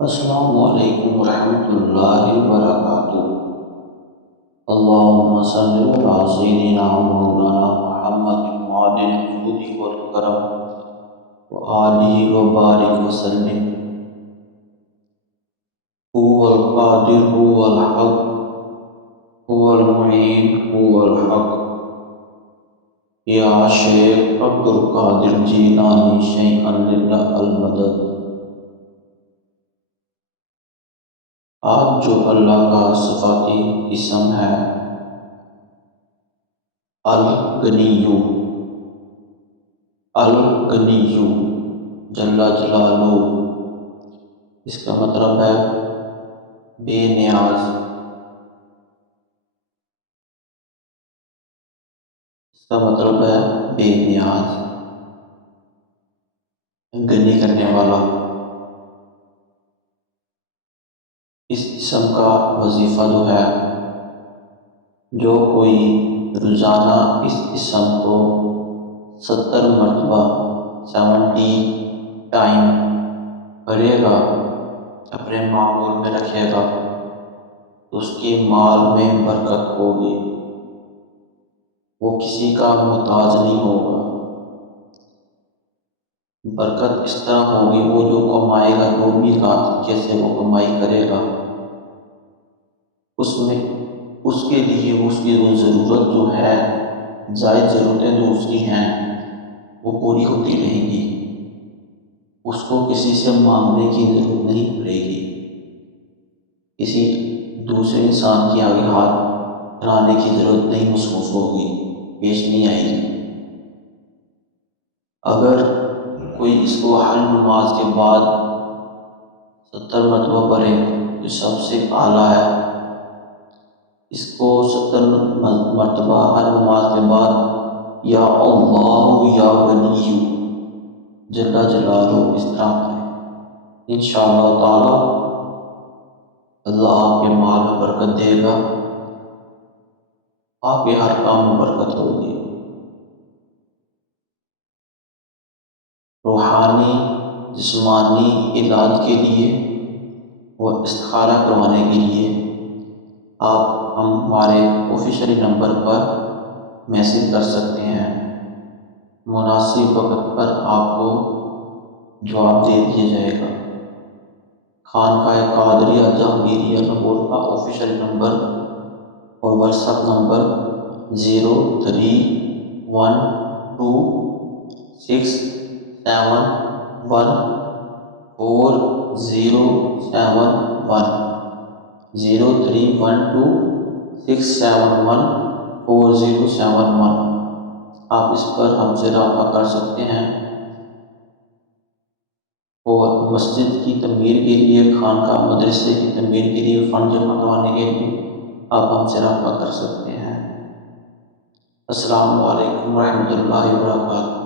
السلام علیکم ورحمۃ اللہ وبرکاتہ۔ اللہم صلی علی سیدنا مولانا محمد معدن الجود والکرم وآلہ وبارک وسلم۔ هو القادر هو الحق هو المعین هو الحق۔ یا شیخ عبد القادر جیلانی شیخا للہ المدد۔ آج جو اللہ کا صفاتی اسم ہے الغنی، الغنی جل جلالہ، اس کا مطلب ہے بے نیاز، اس کا مطلب ہے بے نیاز، غنی کرنے والا۔ اس اسم کا وظیفہ جو ہے، جو کوئی روزانہ اس اسم کو 70 مرتبہ 70 ٹائم پڑھے گا، اپنے معمول میں رکھے گا، تو اس کے مال میں برکت ہوگی، وہ کسی کا محتاج نہیں ہوگا۔ برکت اس طرح ہوگی، وہ جو کمائے گا، جو بھی طریقے سے وہ کمائی کرے گا، اس کے لیے اس کی وہ ضرورت جو ہے، زائد ضرورتیں جو اس کی ہیں، وہ پوری ہوتی رہیں گی، اس کو کسی سے مانگنے کی ضرورت نہیں پڑے گی، کسی دوسرے انسان کے آگے ہاتھ پھیلانے کی ضرورت نہیں محسوس ہوگی، پیش نہیں آئے گی۔ اگر کوئی اس کو ہر نماز کے بعد 70 مرتبہ پڑھے تو سب سے اعلیٰ ہے۔ اس کو 70 مرتبہ ہر نماز کے بعد یا اللہ یا غنی جل جلالہ اس طرح پڑھیں، انشاءاللہ تعالی اللہ آپ کے مال میں برکت دے گا، آپ کے ہر کام میں برکت ہوگی۔ روحانی جسمانی علاج کے لیے اور استخارہ کروانے کے لیے آپ ہمارے آفیشیل نمبر پر میسج کر سکتے ہیں، مناسب وقت پر آپ کو جواب دے دیا جائے گا۔ خانقاہ قادریہ جہانگیریہ لاہور کا آفیشیل نمبر اور واٹس ایپ نمبر 03126714071031 03126714071071۔ آپ اس پر ہم سے رابطہ کر سکتے ہیں، اور مسجد کی تعمیر کے لیے، خانقاہ مدرسے کی تعمیر کے لیے فنڈ جمع کروانے کے لیے آپ ہم سے رابطہ کر سکتے ہیں۔ السلام علیکم ورحمۃ اللہ وبرکاتہ۔